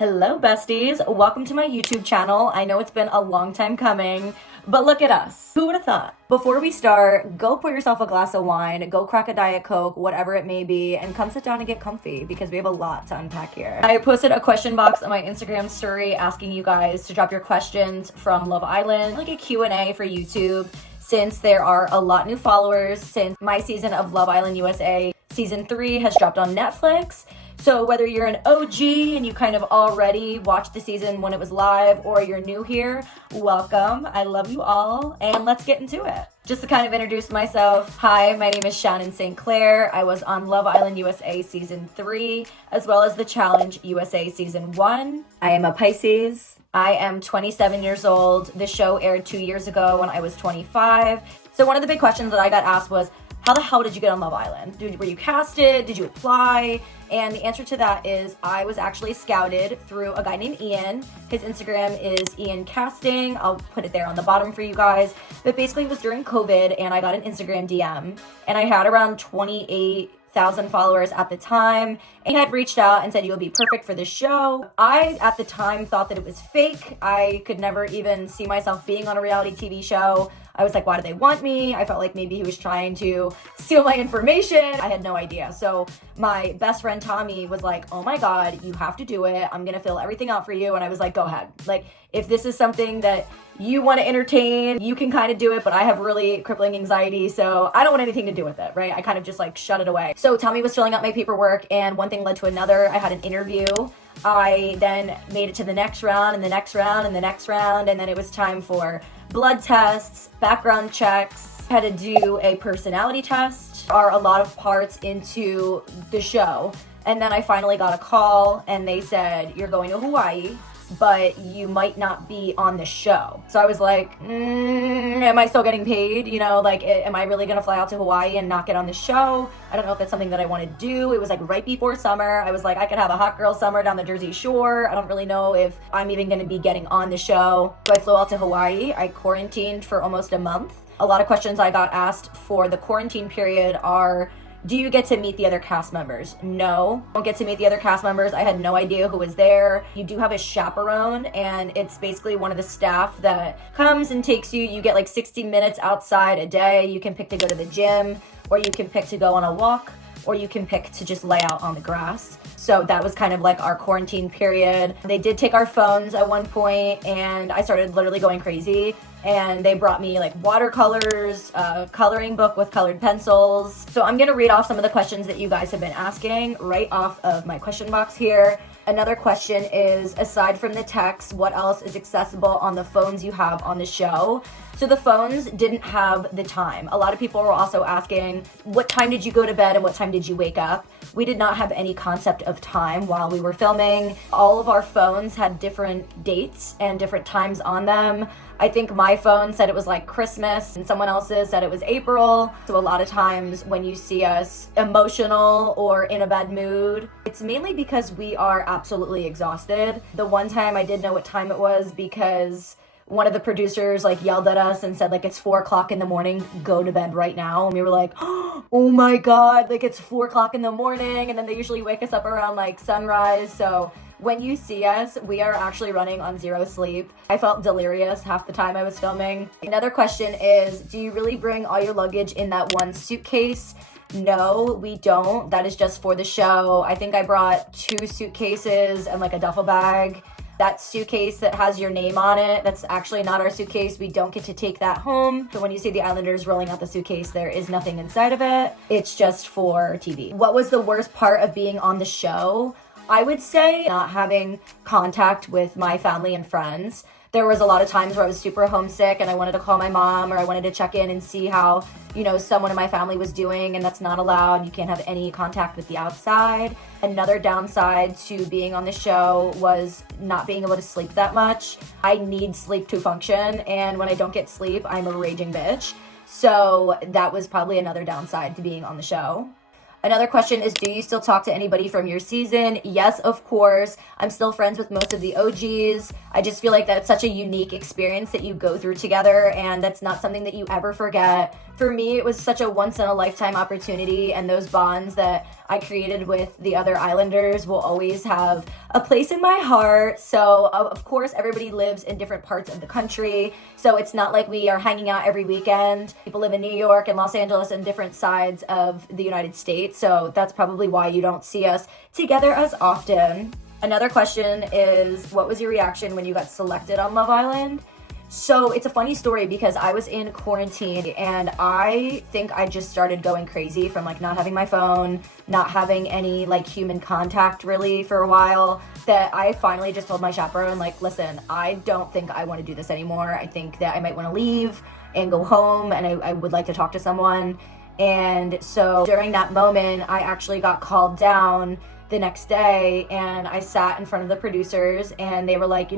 Hello besties, welcome to my YouTube channel. I know it's been a long time coming, but look at us. Who would have thought? Before we start, go pour yourself a glass of wine, go crack a Diet Coke, whatever it may be, and come sit down and get comfy because we have a lot to unpack here. I posted a question box on my Instagram story asking you guys to drop your questions from Love Island, like a Q&A for YouTube, since there are a lot new followers since my season of Love Island USA season 3 has dropped on Netflix. So whether you're an OG and you kind of already watched the season when it was live, or you're new here, welcome. I love you all, and let's get into it. Just to kind of introduce myself, hi, my name is Shannon St. Clair. I was on Love Island USA season 3, as well as the Challenge USA season 1. I am a Pisces. I am 27 years old. The show aired 2 years ago when I was 25. So one of the big questions that I got asked was, how the hell did you get on Love Island? Were you casted? Did you apply? And the answer to that is I was actually scouted through a guy named Ian. His Instagram is Ian Casting. I'll put it there on the bottom for you guys. But basically it was during COVID and I got an Instagram DM and I had around 28,000 followers at the time, and he had reached out and said, you'll be perfect for this show. I, at the time, thought that it was fake. I could never even see myself being on a reality TV show. I was like, why do they want me? I felt like maybe he was trying to steal my information. I had no idea. So my best friend Tommy was like, oh my God, you have to do it. I'm gonna fill everything out for you. And I was like, go ahead. Like, if this is something that you want to entertain, you can kind of do it, but I have really crippling anxiety, so I don't want anything to do with it, right? I kind of just like shut it away. So Tommy was filling out my paperwork, and one thing led to another. I had an interview. I then made it to the next round and the next round and the next round, and then it was time for blood tests, background checks. I had to do a personality test. There are a lot of parts into the show. And then I finally got a call and they said, you're going to Hawaii, but you might not be on the show. So I was like, am I still getting paid? You know, like, am I really gonna fly out to Hawaii and not get on the show? I don't know if that's something that I want to do. It was like right before summer. I was like, I could have a hot girl summer down the Jersey Shore. I don't really know if I'm even gonna be getting on the show. So I flew out to Hawaii. I quarantined for almost a month. A lot of questions I got asked for the quarantine period are, do you get to meet the other cast members? No, don't get to meet the other cast members. I had no idea who was there. You do have a chaperone, and it's basically one of the staff that comes and takes you. You get like 60 minutes outside a day. You can pick to go to the gym, or you can pick to go on a walk, or you can pick to just lay out on the grass. So that was kind of like our quarantine period. They did take our phones at one point, and I started literally going crazy. And they brought me like watercolors, a coloring book with colored pencils. So I'm gonna read off some of the questions that you guys have been asking right off of my question box here. Another question is, aside from the text, what else is accessible on the phones you have on the show? So the phones didn't have the time. A lot of people were also asking, what time did you go to bed and what time did you wake up? We did not have any concept of time while we were filming. All of our phones had different dates and different times on them. I think my phone said it was like Christmas and someone else's said it was April. So a lot of times when you see us emotional or in a bad mood, it's mainly because we are absolutely exhausted. The one time I did know what time it was because one of the producers like yelled at us and said like, it's 4 o'clock in the morning, go to bed right now. And we were like, oh my God, like it's 4 o'clock in the morning. And then they usually wake us up around like sunrise. So when you see us, we are actually running on 0 sleep. I felt delirious half the time I was filming. Another question is, do you really bring all your luggage in that one suitcase? No, we don't. That is just for the show. I think I brought 2 suitcases and like a duffel bag. That suitcase that has your name on it, that's actually not our suitcase. We don't get to take that home. So when you see the Islanders rolling out the suitcase, there is nothing inside of it. It's just for TV. What was the worst part of being on the show? I would say not having contact with my family and friends. There was a lot of times where I was super homesick and I wanted to call my mom, or I wanted to check in and see how, you know, someone in my family was doing, and that's not allowed. You can't have any contact with the outside. Another downside to being on the show was not being able to sleep that much. I need sleep to function, and when I don't get sleep, I'm a raging bitch. So that was probably another downside to being on the show. Another question is, do you still talk to anybody from your season? Yes, of course. I'm still friends with most of the OGs. I just feel like that's such a unique experience that you go through together, and that's not something that you ever forget. For me, it was such a once in a lifetime opportunity, and those bonds that I created with the other islanders will always have a place in my heart. So of course, everybody lives in different parts of the country, so it's not like we are hanging out every weekend. People live in New York and Los Angeles and different sides of the United States, so that's probably why you don't see us together as often. Another question is, what was your reaction when you got selected on Love Island? So it's a funny story because I was in quarantine and I think I just started going crazy from like not having my phone, not having any like human contact really for a while, that I finally just told my chaperone, like, listen, I don't think I want to do this anymore. I think that I might want to leave and go home, and I would like to talk to someone. And so during that moment, I actually got called down the next day, and I sat in front of the producers and they were like,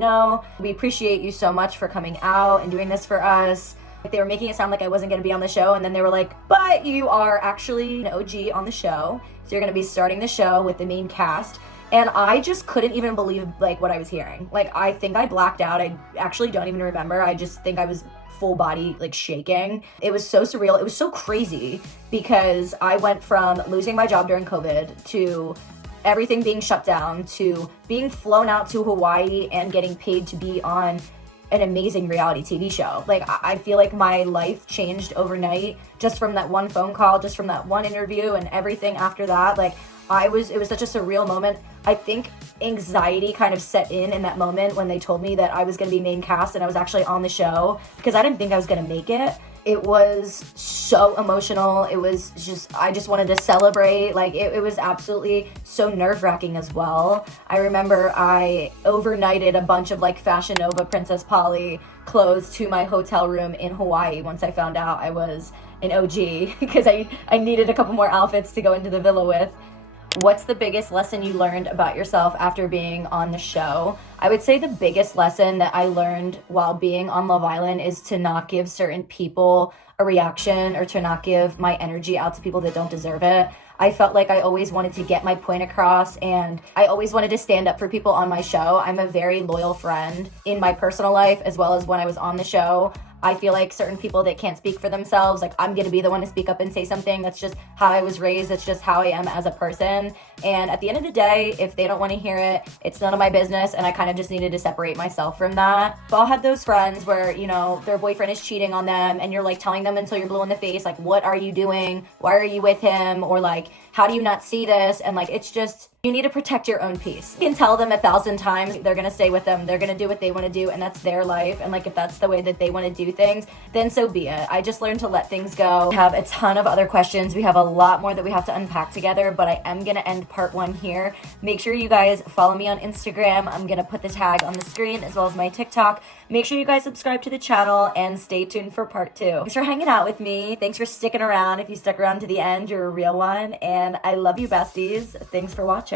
we appreciate you so much for coming out and doing this for us. They were making it sound like I wasn't going to be on the show, and then they were like, but you are actually an OG on the show, so you're going to be starting the show with the main cast. And I just couldn't even believe like what I was hearing. Like, I think I blacked out. I actually don't even remember. I just think I was full body like shaking. It was so surreal. It was so crazy because I went from losing my job during COVID to everything being shut down to being flown out to Hawaii and getting paid to be on an amazing reality TV show. Like, I feel like my life changed overnight just from that one phone call, just from that one interview, and everything after that. Like, it was such a surreal moment. I think anxiety kind of set in that moment when they told me that I was going to be main cast and I was actually on the show, because I didn't think I was going to make it. It was so emotional. It was just, I just wanted to celebrate. Like, it was absolutely so nerve-wracking as well. I remember I overnighted a bunch of like Fashion Nova Princess Polly clothes to my hotel room in Hawaii once I found out I was an OG, because I needed a couple more outfits to go into the villa with. What's the biggest lesson you learned about yourself after being on the show? I would say the biggest lesson that I learned while being on Love Island is to not give certain people a reaction, or to not give my energy out to people that don't deserve it. I felt like I always wanted to get my point across, and I always wanted to stand up for people on my show. I'm a very loyal friend in my personal life as well as when I was on the show. I feel like certain people that can't speak for themselves, like, I'm going to be the one to speak up and say something. That's just how I was raised. That's just how I am as a person. And at the end of the day, if they don't want to hear it, it's none of my business. And I kind of just needed to separate myself from that. I've all had those friends where, their boyfriend is cheating on them and you're like telling them until you're blue in the face, like, what are you doing? Why are you with him? Or like, how do you not see this? And like, it's just, you need to protect your own peace. You can tell them 1,000 times they're going to stay with them. They're going to do what they want to do, and that's their life. And like, if that's the way that they want to do things, then so be it. I just learned to let things go. We have a ton of other questions. We have a lot more that we have to unpack together, but I am going to end part 1 here. Make sure you guys follow me on Instagram. I'm going to put the tag on the screen as well as my TikTok. Make sure you guys subscribe to the channel and stay tuned for part 2. Thanks for hanging out with me. Thanks for sticking around. If you stuck around to the end, you're a real one. And I love you, besties. Thanks for watching.